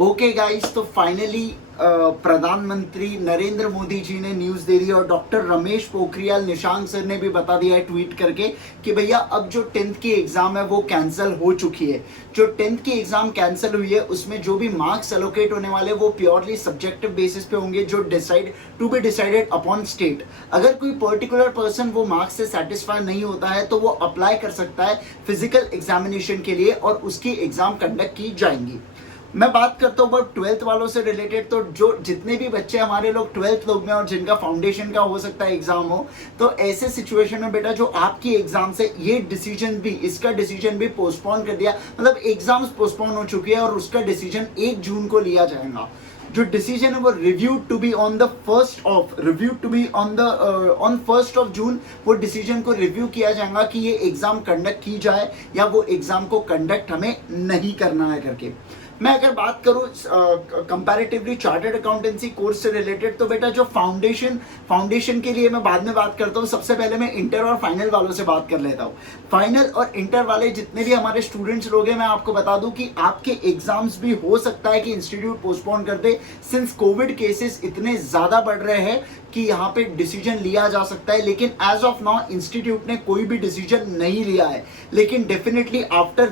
Okay guys, तो finally प्रधानमंत्री नरेंद्र मोदी जी ने न्यूज़ दे दी और डॉक्टर रमेश पोखरियाल निशंक सर ने भी बता दिया है ट्वीट करके कि भैया अब जो 10th की एग्ज़ाम है वो कैंसिल हो चुकी है। जो 10th की एग्ज़ाम कैंसिल हुई है उसमें जो भी मार्क्स एलोकेट होने वाले वो प्योरली सब्जेक्टिव बेसिस पे होंगे, जो to be decided upon state. अगर कोई पर्टिकुलर पर्सन वो मार्क्स से सेटिस्फाई नहीं होता है तो वो अप्लाई कर सकता है फिजिकल एग्जामिनेशन के लिए और उसकी एग्ज़ाम कंडक्ट की जाएंगी। मैं बात करता हूँ अबाउट 12th वालों से रिलेटेड, तो जो जितने भी बच्चे हमारे लोग 12th लोग में और जिनका फाउंडेशन का हो सकता है एग्जाम हो, तो ऐसे सिचुएशन में बेटा जो आपकी एग्जाम से ये इसका डिसीजन भी पोस्टपोन कर दिया, मतलब एग्जाम्स पोस्टपोन हो चुकी है और उसका डिसीजन 1 जून को लिया जाएगा। जो डिसीजन है वो review to be on first of June वो डिसीजन को रिव्यू किया जाएगा कि ये एग्जाम कंडक्ट की जाए या वो एग्जाम को कंडक्ट हमें नहीं करना है करके। मैं अगर बात करूं कंपैरेटिवली चार्टर्ड अकाउंटेंसी कोर्स से रिलेटेड, तो बेटा जो फाउंडेशन के लिए मैं बाद में बात करता हूं, सबसे पहले मैं इंटर और फाइनल वालों से बात कर लेता हूं। फाइनल और इंटर वाले जितने भी हमारे स्टूडेंट्स लोग हैं, मैं आपको बता दूं कि आपके एग्जाम्स भी हो सकता है कि इंस्टीट्यूट पोस्टपोन कर दे, सिंस कोविड केसेस इतने ज्यादा बढ़ रहे हैं कि यहाँ पे डिसीजन लिया जा सकता है। लेकिन एज ऑफ नाउ इंस्टीट्यूट ने कोई भी डिसीजन नहीं लिया है, लेकिन definitely after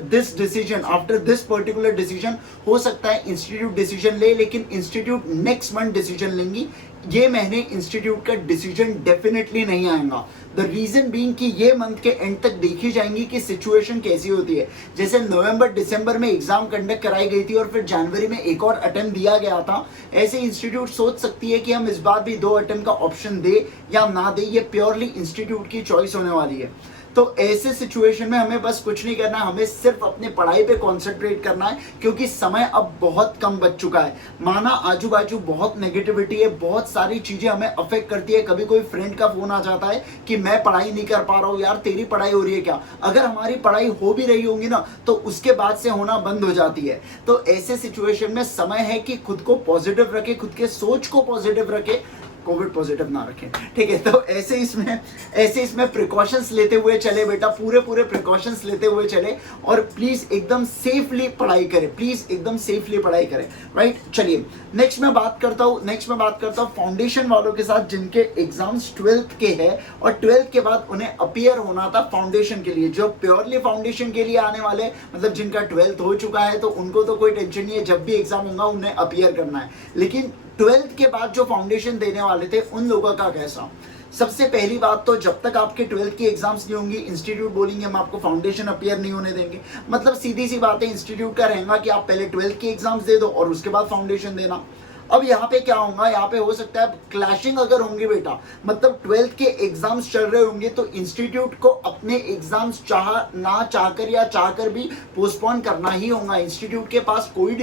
this particular decision हो सकता है इंस्टीट्यूट डिसीजन ले, लेकिन इंस्टीट्यूट नेक्स्ट मंथ डिसीजन लेंगी। ये महीने इंस्टीट्यूट का डिसीजन डेफिनेटली नहीं आएगा। द रीजन बीइंग कि ये मंथ के एंड तक देखी जाएंगी कि सिचुएशन कैसी होती है। जैसे नवंबर दिसंबर में एग्जाम कंडक्ट कराई गई थी और फिर जनवरी में एक और अटेम्प्ट दिया गया था, ऐसे इंस्टीट्यूट सोच सकती है कि हम इस बार भी 2 अटेम्प्ट का ऑप्शन दे या ना दे, ये प्योरली इंस्टीट्यूट की चॉइस होने वाली है। तो ऐसे सिचुएशन में हमें बस कुछ नहीं करना है, हमें सिर्फ अपनी पढ़ाई पे कंसंट्रेट करना है, क्योंकि समय अब बहुत कम बच चुका है। माना आजू बाजू बहुत नेगेटिविटी है, बहुत सारी चीजें हमें अफेक्ट करती है। कभी कोई फ्रेंड का फोन आ जाता है कि मैं पढ़ाई नहीं कर पा रहा हूँ, यार तेरी पढ़ाई हो रही है क्या? अगर हमारी पढ़ाई हो भी रही होगी ना तो उसके बाद से होना बंद हो जाती है। तो ऐसे सिचुएशन में समय है कि खुद को पॉजिटिव रखे, खुद के सोच को पॉजिटिव रखे, कोविड पॉजिटिव ना रखें, ठीक है। तो ऐसे इसमें प्रिकॉशंस लेते हुए चले बेटा, पूरे प्रिकॉशंस लेते हुए चले और प्लीज एकदम सेफली पढ़ाई करें, राइट। चलिए नेक्स्ट मैं बात करता हूँ फाउंडेशन वालों के साथ जिनके एग्जाम्स 12th के हैं और 12th के बाद उन्हें अपीयर होना था फाउंडेशन के लिए। जो प्योरली फाउंडेशन के लिए आने वाले, मतलब जिनका 12th हो चुका है, तो उनको तो कोई टेंशन नहीं है, जब भी एग्जाम होगा उन्हें अपीयर करना है। लेकिन 12th के बाद जो फाउंडेशन देने वाले थे उन लोगों का कैसा? सबसे पहली बात तो जब तक आपके 12th की एग्जाम्स नहीं होंगी, इंस्टीट्यूट बोलेंगे हम आपको फाउंडेशन अपीयर नहीं होने देंगे। मतलब सीधी सी बात है, इंस्टीट्यूट का रहेगा कि आप पहले 12th की एग्जाम्स दे दो और उसके बाद फाउंडेशन देना। अब यहाँ पे क्या होगा, यहाँ पे हो सकता है क्लैशिंग अगर होंगे बेटा, मतलब 12th के एग्जाम्स चल रहे होंगे तो इंस्टीट्यूट को अपने एग्जाम्स ना चाहकर या चाहकर भी पोस्टपोन करना ही होगा। इंस्टीट्यूट के पास कोई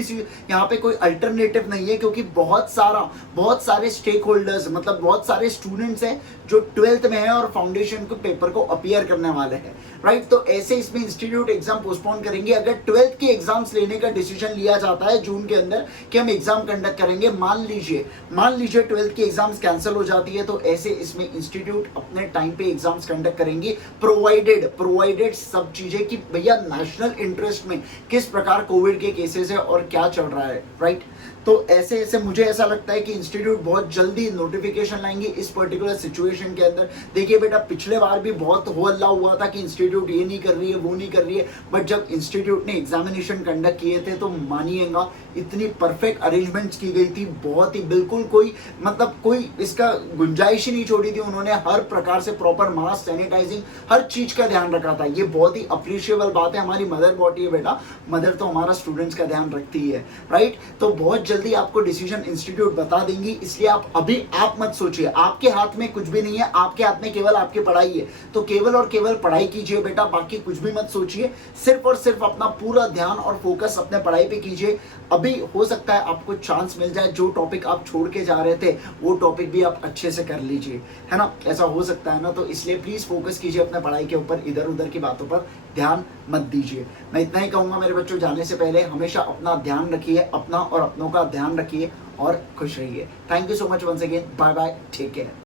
यहाँ पे कोई अल्टरनेटिव नहीं है, क्योंकि बहुत सारे स्टेक होल्डर्स, मतलब बहुत सारे स्टूडेंट्स हैं जो 12th में है और फाउंडेशन को पेपर को अपीयर करने वाले हैं, राइट। तो ऐसे इसमें इंस्टीट्यूट एग्जाम पोस्टपोन करेंगे। अगर 12th के एग्जाम्स लेने का डिसीजन लिया जाता है जून के अंदर कि हम एग्जाम कंडक्ट करेंगे, मान लीजिए 12th की एग्जाम्स कैंसिल हो जाती है, तो ऐसे इसमें इंस्टीट्यूट अपने टाइम पे एग्जाम्स कंडक्ट करेंगे, प्रोवाइडेड सब चीजें कि भैया नेशनल इंटरेस्ट में किस प्रकार कोविड के केसेस है और क्या चल रहा है, राइट। तो ऐसे मुझे ऐसा लगता है कि इंस्टीट्यूट बहुत जल्दी नोटिफिकेशन लाएंगे इस पर्टिकुलर सिचुएशन के अंदर। देखिए बेटा, पिछले बार भी बहुत हो हल्ला हुआ था कि इंस्टीट्यूट ये नहीं कर रही है, वो नहीं कर रही है, बट जब इंस्टीट्यूट ने एग्जामिनेशन कंडक्ट किए थे तो मानिएगा इतनी परफेक्ट अरेंजमेंट्स की गई थी, बहुत ही बिल्कुल कोई इसका गुंजाइश ही नहीं छोड़ी थी। उन्होंने हर प्रकार से प्रॉपर मास्क, सैनिटाइजिंग, हर चीज का ध्यान रखा था। ये बहुत ही अप्रिशिएबल बात है। हमारी मदर बॉडी है बेटा, मदर तो हमारा स्टूडेंट्स का ध्यान रखती है, राइट। तो बहुत जल्दी आपको डिसीजन इंस्टीट्यूट बता देंगी, इसलिए आप मत सोचिए, आपके हाथ में कुछ भी नहीं है, आपके हाथ में केवल आपकी पढ़ाई है। तो केवल और केवल पढ़ाई कीजिए बेटा, बाकी कुछ भी मत सोचिए, सिर्फ और सिर्फ अपना पूरा ध्यान और फोकस अपने पढ़ाई पे कीजिए। अभी हो सकता है आपको चांस मिल जाए, जो टॉपिक आप छोड़ के जा रहे थे वो टॉपिक भी आप अच्छे से कर लीजिए, है ना, ऐसा हो सकता है ना। तो इसलिए प्लीज फोकस कीजिए अपने पढ़ाई के ऊपर, इधर उधर की बातों पर ध्यान मत दीजिए। मैं इतना ही कहूंगा मेरे बच्चों, जाने से पहले हमेशा अपना ध्यान रखिए, अपना और अपनों का ध्यान रखिए और खुश रहिए। Thank you so much once again, bye bye, take care.